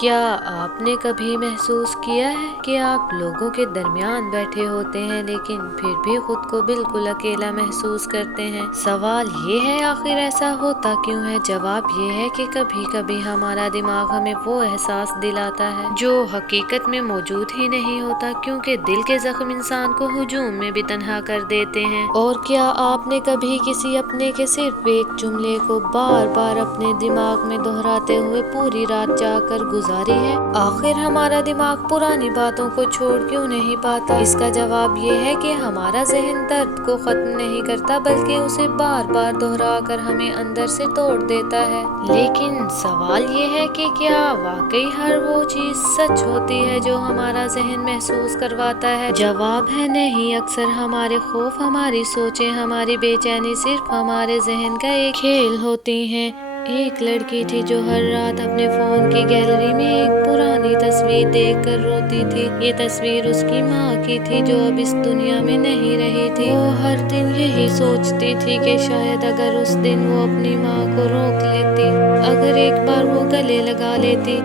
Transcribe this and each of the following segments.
کیا آپ نے کبھی محسوس کیا ہے کہ آپ لوگوں کے درمیان بیٹھے ہوتے ہیں لیکن پھر بھی خود کو بالکل اکیلا محسوس کرتے ہیں؟ سوال یہ ہے آخر ایسا ہوتا کیوں ہے؟ جواب یہ ہے کہ کبھی کبھی ہمارا دماغ ہمیں وہ احساس دلاتا ہے جو حقیقت میں موجود ہی نہیں ہوتا، کیونکہ دل کے زخم انسان کو ہجوم میں بھی تنہا کر دیتے ہیں۔ اور کیا آپ نے کبھی کسی اپنے کے صرف ایک جملے کو بار بار اپنے دماغ میں دہراتے ہوئے پوری رات جاگ کر گزاری ہے؟ آخر ہمارا دماغ پرانی باتوں کو چھوڑ کیوں نہیں پاتا؟ اس کا جواب یہ ہے کہ ہمارا ذہن درد کو ختم نہیں کرتا بلکہ اسے بار بار دہرا کر ہمیں اندر سے توڑ دیتا ہے۔ لیکن سوال یہ ہے کہ کیا واقعی ہر وہ چیز سچ ہوتی ہے جو ہمارا ذہن محسوس کرواتا ہے؟ جواب ہے نہیں۔ اکثر ہمارے خوف، ہماری سوچیں، ہماری بے چینی صرف ہمارے ذہن کا ایک کھیل ہوتی ہیں۔ ایک لڑکی تھی جو ہر رات اپنے فون کی گیلری میں ایک پرانی تصویر دیکھ کر روتی تھی۔ یہ تصویر اس کی ماں کی تھی جو اب اس دنیا میں نہیں رہی تھی۔ وہ ہر دن یہی سوچتی تھی کہ شاید اگر اس دن وہ اپنی ماں کو روک لیتی، اگر ایک بار وہ گلے لگا لیتی،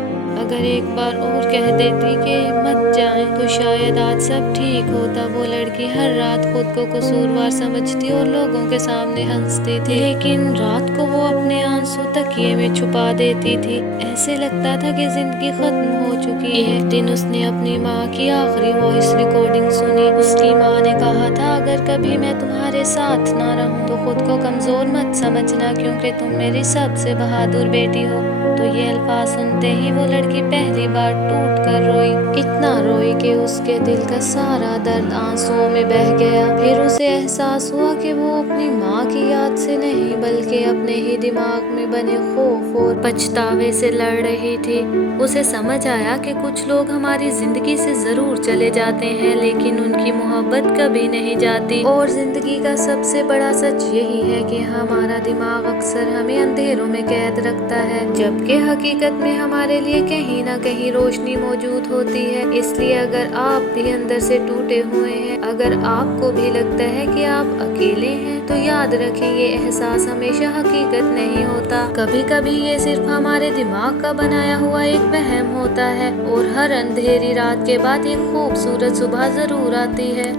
اگر ایک بار اور کہہ دیتی کہ مت جائیں، تو شاید آج سب ٹھیک ہوتا۔ وہ لڑکی ہر رات خود کو قصوروار سمجھتی اور لوگوں کے سامنے ہنستی تھی، لیکن رات کو وہ اپنے آنسو تکیے میں چھپا دیتی تھی۔ ایسے لگتا تھا کہ زندگی ختم ہو چکی ہے۔ ایک دن اس نے اپنی ماں کی آخری وائس ریکارڈنگ سنی۔ اس کی ماں نے کہا تھا، اگر کبھی میں تمہارے ساتھ نہ رہوں تو خود کو کمزور مت سمجھنا، کیونکہ تم میری سب سے بہادر بیٹی ہو۔ تو یہ الفاظ سنتے ہی وہ لڑکی پہلی بار ٹوٹ کر روئی، اتنا روئی کہ اس کے دل کا سارا درد آنسوؤں میں بہہ گیا۔ پھر اسے احساس ہوا کہ وہ اپنی ماں کی یاد سے نہیں بلکہ اپنے ہی دماغ میں بنے خوف اور پچھتاوے سے لڑ رہی تھی۔ اسے سمجھ آیا کہ کچھ لوگ ہماری زندگی سے ضرور چلے جاتے ہیں لیکن ان کی محبت کبھی نہیں جاتی۔ اور زندگی کا سب سے بڑا سچ یہی ہے کہ ہمارا دماغ اکثر ہمیں اندھیروں میں قید رکھتا ہے، جبکہ حقیقت میں ہمارے لیے کہیں نہ کہیں روشنی موجود ہوتی ہے۔ اس لیے اگر آپ بھی اندر سے ٹوٹے ہوئے ہیں، اگر آپ کو بھی لگتا ہے کہ آپ اکیلے ہیں، تو یاد رکھیں یہ احساس ہمیشہ حقیقت نہیں ہوتا۔ کبھی کبھی یہ صرف ہمارے دماغ کا بنایا ہوا ایک وہم ہوتا ہے، اور ہر اندھیری رات کے بعد ایک خوبصورت صبح ضرور آتی ہے۔